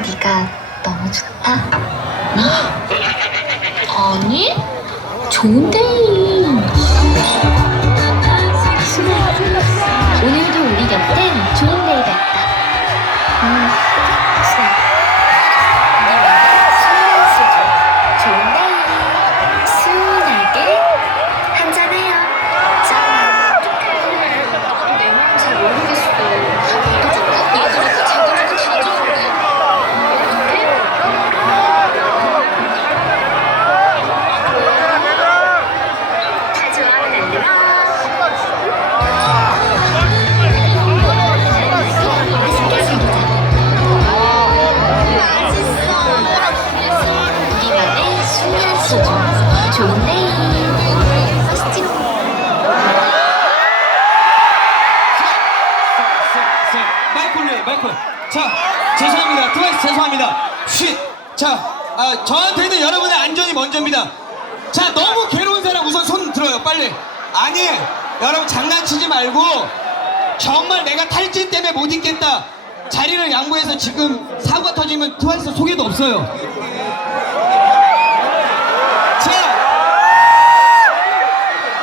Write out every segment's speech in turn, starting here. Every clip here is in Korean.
네가 너무 좋다. 아니? 좋은데. 오늘도 우리 곁엔 좋은 아니, 여러분 장난치지 말고 정말 내가 탈진 때문에 못 있겠다. 자리를 양보해서 지금 사고가 터지면 트와이스 소개도 없어요. 자,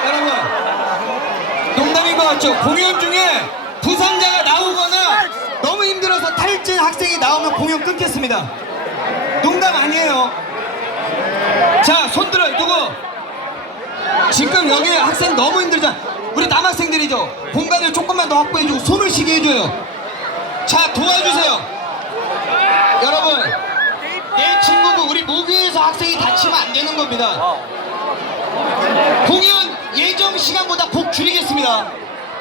여러분. 농담인 것 같죠? 공연 중에 부상자가 나오거나 너무 힘들어서 탈진 학생이 나오면 공연 끊겠습니다. 농담 아니에요. 자, 손 들어요. 누구? 지금 여기 학생 너무 힘들잖아. 우리 남학생들이죠. 공간을 조금만 더 확보해주고 손을 쉬게 해줘요. 자, 도와주세요. 여러분, 내 친구는 우리 모교에서 학생이 다치면 안 되는 겁니다. 공연 예정 시간보다 곡 줄이겠습니다.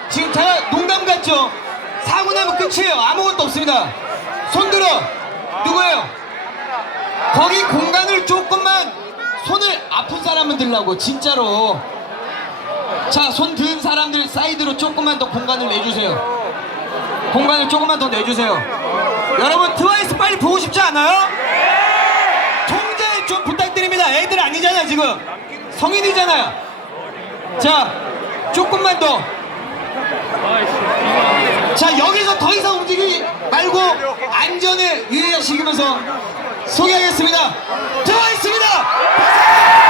지금 다 농담 같죠? 사고 나면 끝이에요. 아무것도 없습니다. 손 들어. 누구예요? 거기 공간을 조금만 손을 아픈 사람은 들라고 진짜로. 자, 손 든 사람들 사이드로 조금만 더 공간을 내주세요. 공간을 조금만 더 내주세요. 여러분 트와이스 빨리 보고 싶지 않아요? 통제 좀 부탁드립니다. 애들 아니잖아 지금. 성인이잖아요. 자, 조금만 더. 자, 여기서 더 이상 움직이지 말고 안전에 유의하시면서 소개하겠습니다. 들어와 있습니다.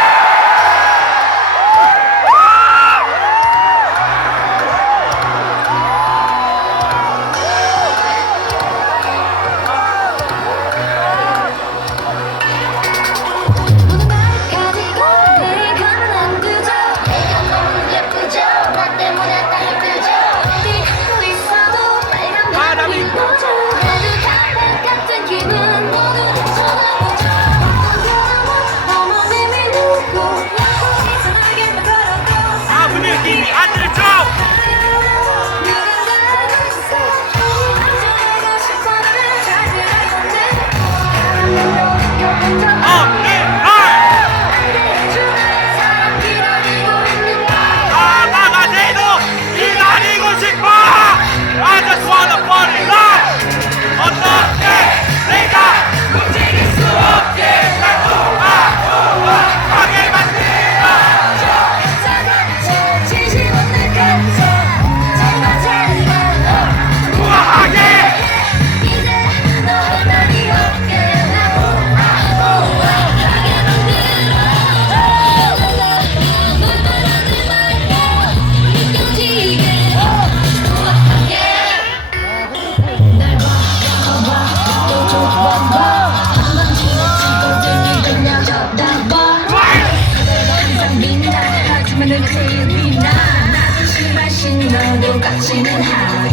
Yeah.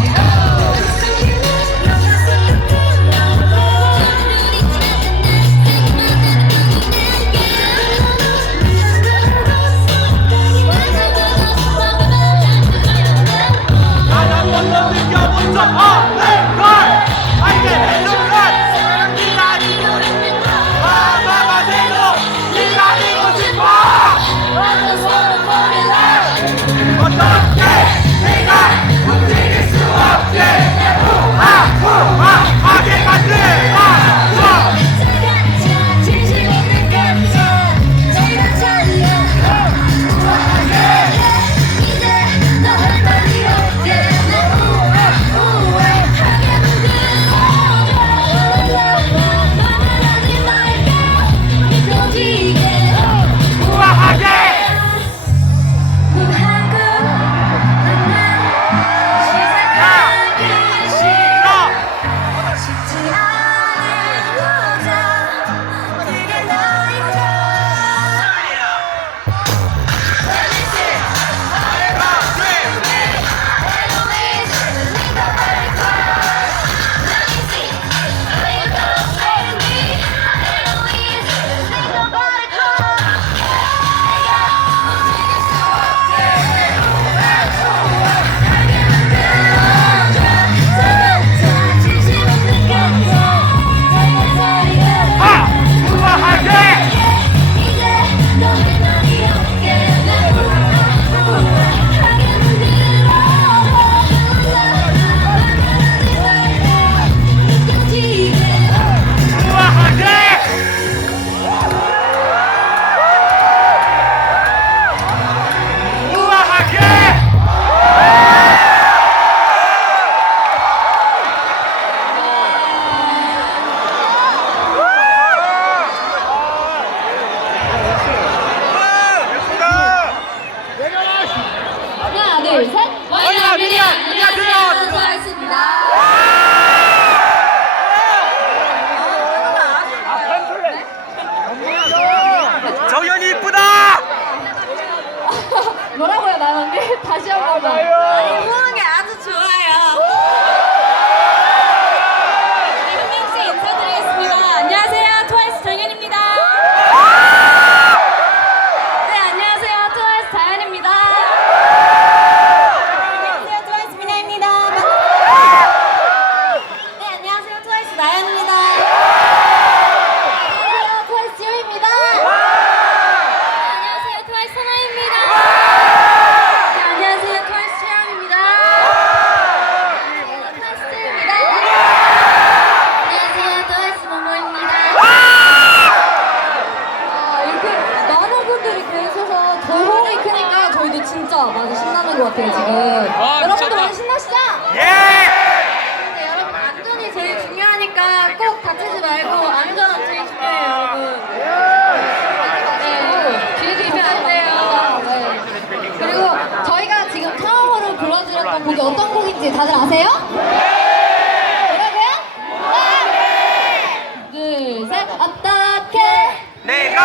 다들 아세요? 둘, 셋. 어떻게? 내가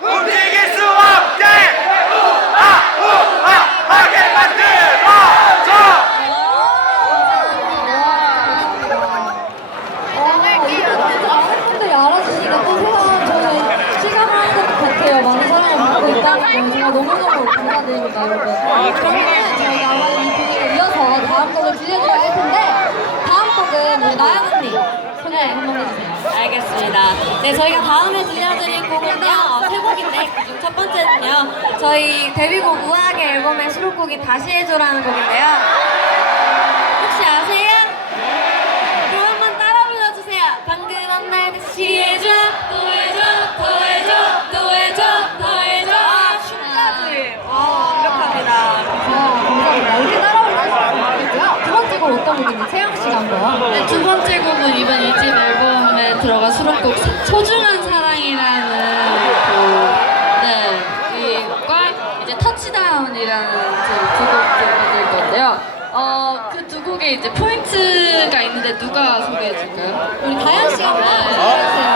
움직일 수 없게 우아우아 하게 만들어줘 많은 분들이 알아주시니까 또 새로운 저희 실감을 하는 것 같아요. 많은 사랑을 받고 있다는 거 정말 너무너무 감사드립니다, 여러분. 그러면 저희가 아마 이 분위기에 이어서 다음 곡을 들려드려야 할 텐데 다음 곡은 우리 나연 언니 소개 한번 해주세요. 알겠습니다. 네, 저희가 다음에 들려드릴 곡은요, 어, 세 곡인데, 그중 첫 번째는요, 저희 데뷔곡 우아하게 앨범의 수록곡이 다시 해줘라는 곡인데요. 혹시 아세요? 그럼 한번 따라 불러주세요. 방금 한날 다시 해줘, 또 해줘, 또 해줘, 또 해줘, 또 해줘. 아, 춤까지. 와, 완벽합니다. 이렇게 따라오는 곡이고요. 두 번째 곡 어떤 곡인지 채영 씨가 한 거요. 네, 두 번째 곡은 이번 1집 앨범에 들어간 수록곡 사- 소중한 사랑이라는 곡. 네, 이곡과 이제 터치다운이라는 두곡 들려드릴 건데요. 어, 이제 포인트가 있는데 누가 소개해 줄까요? 우리 다현 씨가 네. 소개해주세요.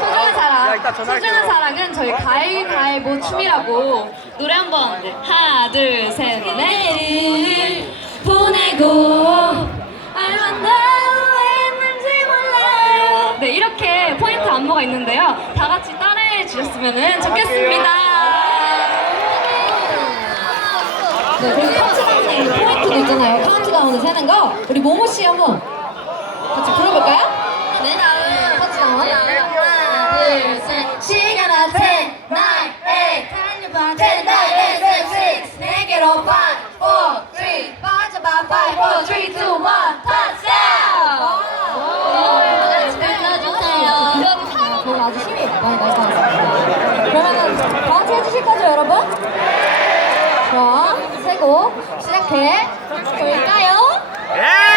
소중한 사랑. 이따 전화할게요. 소중한 사랑은 저희 가일가일보 춤이라고 노래 한번 하나 둘셋 내일을 보내고 알만 했는지 몰라요 네 이렇게 포인트 안무가 있는데요 다 같이 따라해 주셨으면 좋겠습니다 네, 그리고 포인트도 있잖아요. 카운트다운을 세는 거. 우리 모모 씨 한번 같이 불러볼까요? 네 다음 카운트다운. 하나, 둘, 셋. 시간 한 10, 9, 8, 10, 9, 8, 6, 6. 내게로 5, 4, 3. 빠져봐, 5, 4, 3, 2, 1. 터치다운! 저희 아주 힘이 많이 날것 같습니다. 그러면은 다 같이 해주실 거죠, 여러분? 그럼 세곡 시작해 볼까요? 예!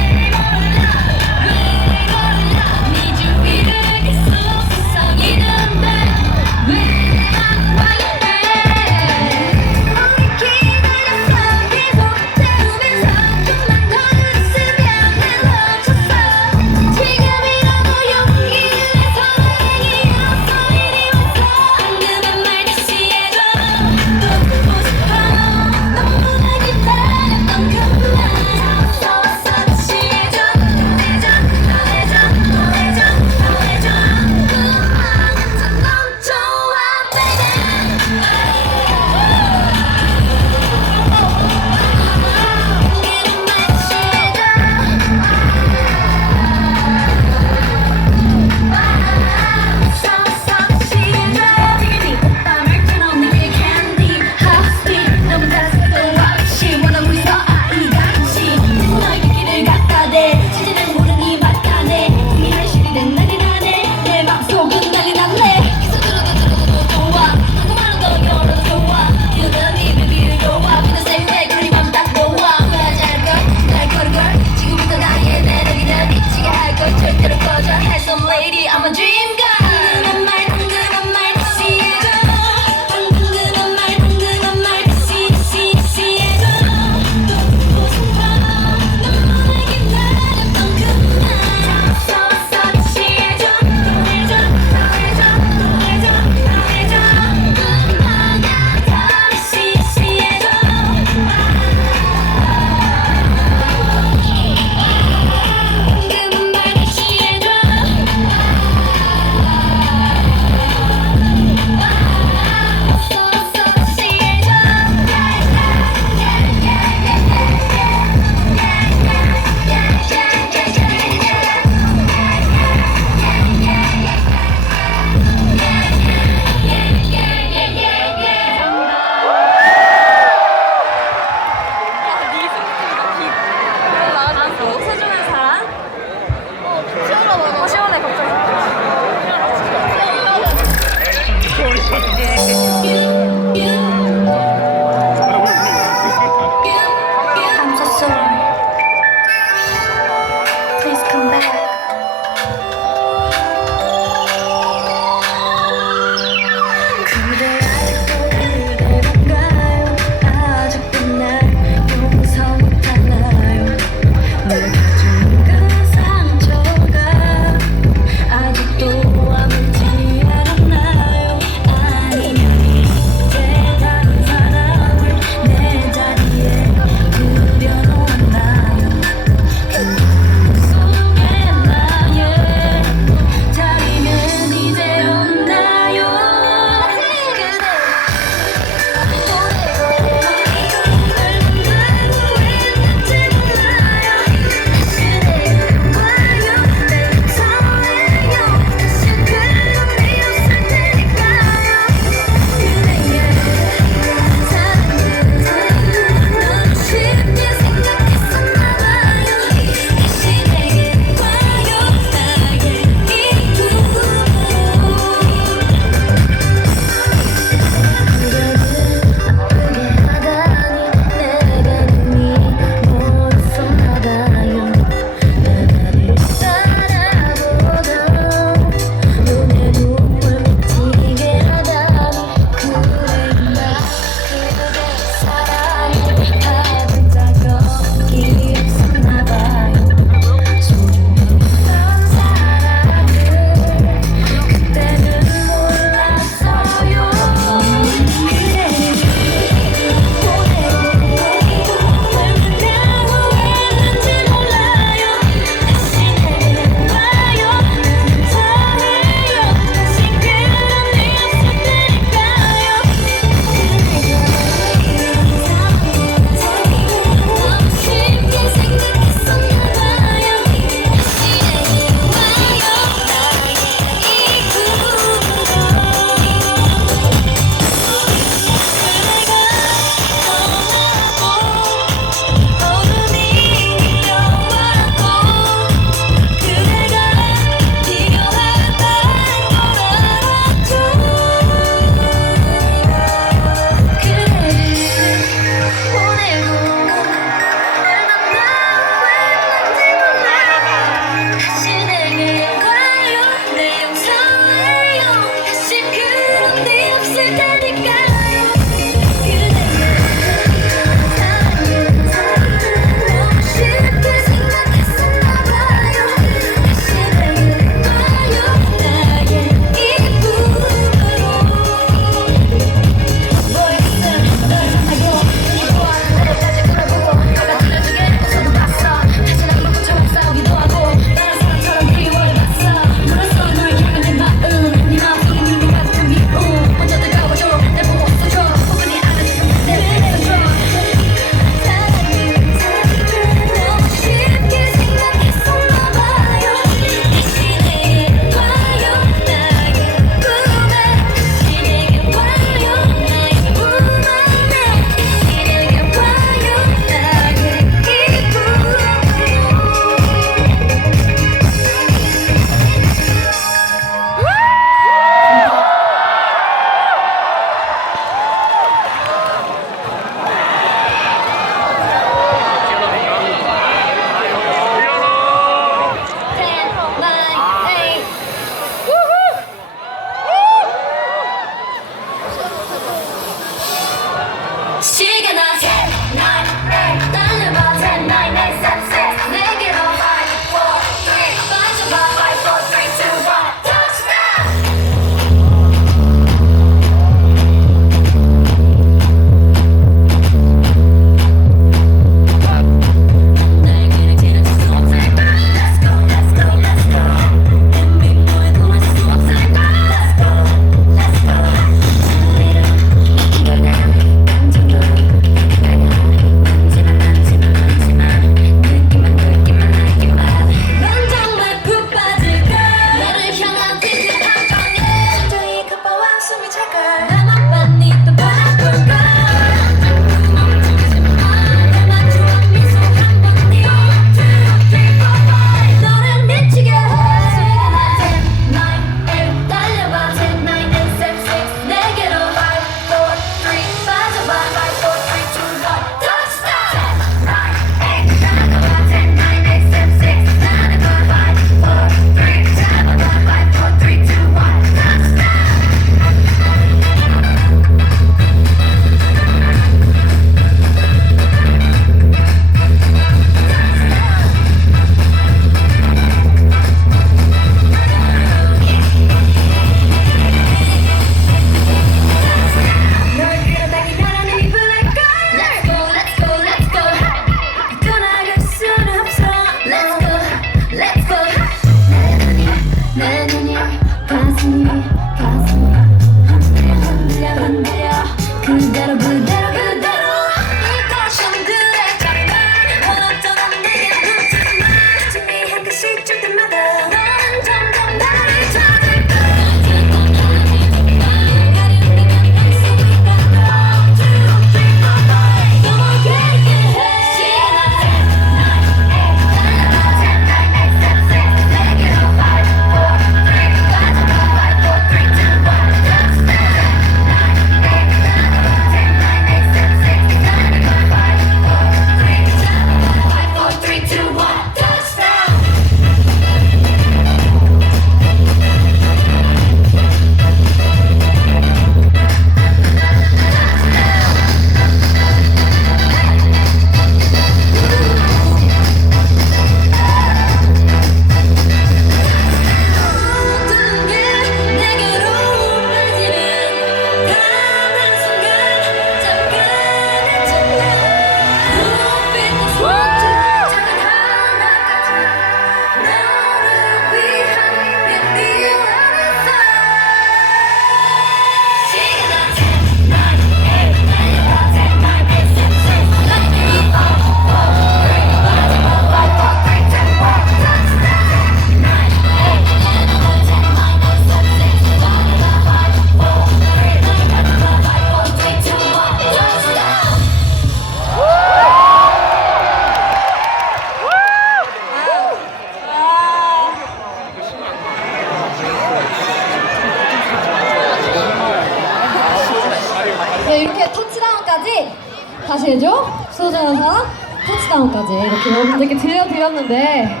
들려드렸는데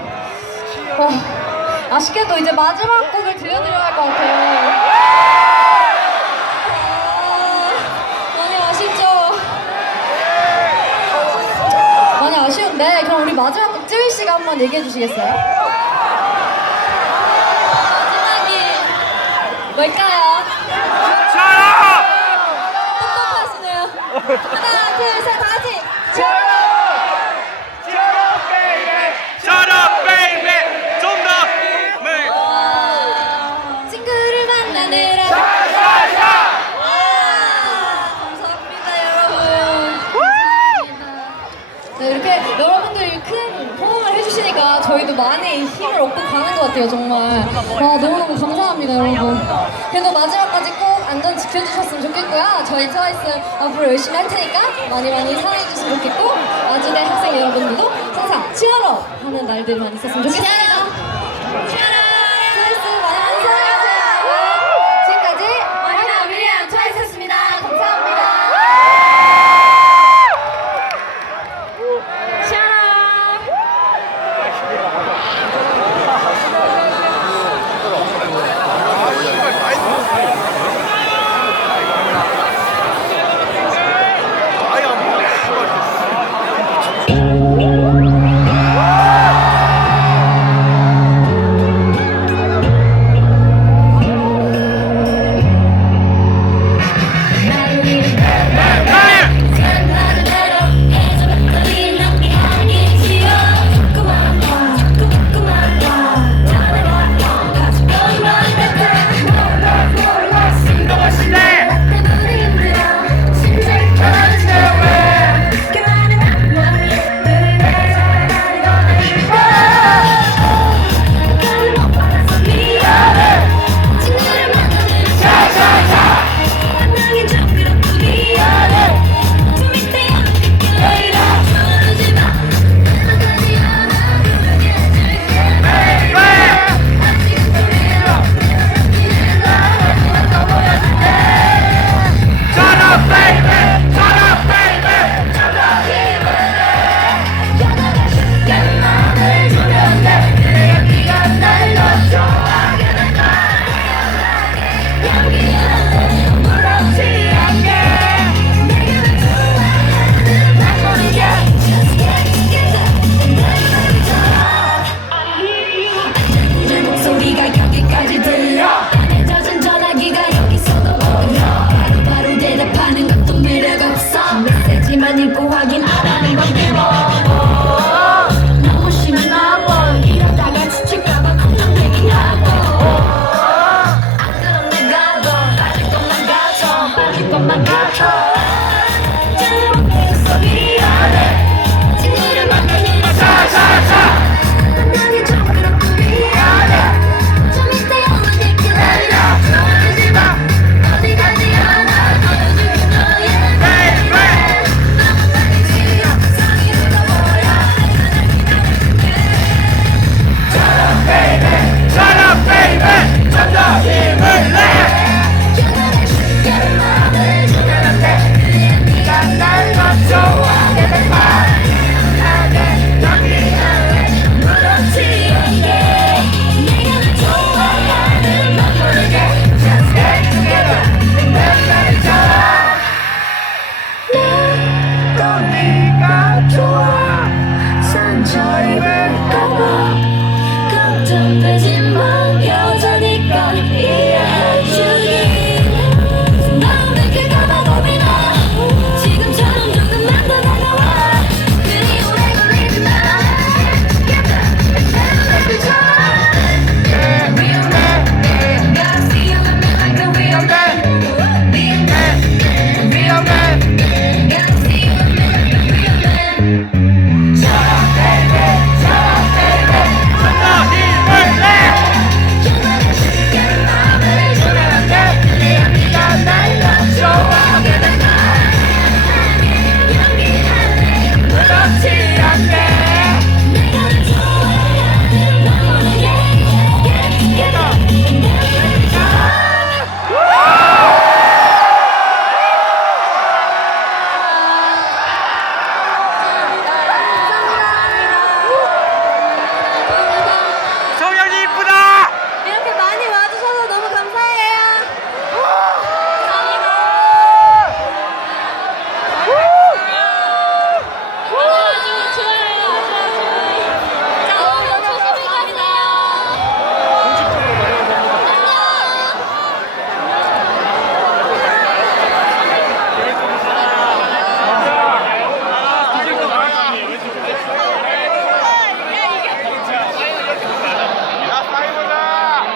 와, 아쉽게도 이제 마지막 곡을 들려드려야 할 것 같아요. 아, 많이 아쉽죠? 많이 아쉬운데 그럼 우리 마지막 곡 쯔위 씨가 한번 얘기해 주시겠어요? 마지막이 뭘까요? 똑똑하시네요. 하나, 둘, 셋, 다 같이. 같아요, 정말. 와, 너무너무 감사합니다, 여러분. 그래도 마지막까지 꼭 안전 지켜주셨으면 좋겠고요. 저희 트와이스 앞으로 열심히 할 테니까 많이 많이 사랑해주셨으면 좋겠고, 나중에 학생 여러분들도 항상 치열업 하는 날들만 있었으면 좋겠습니다.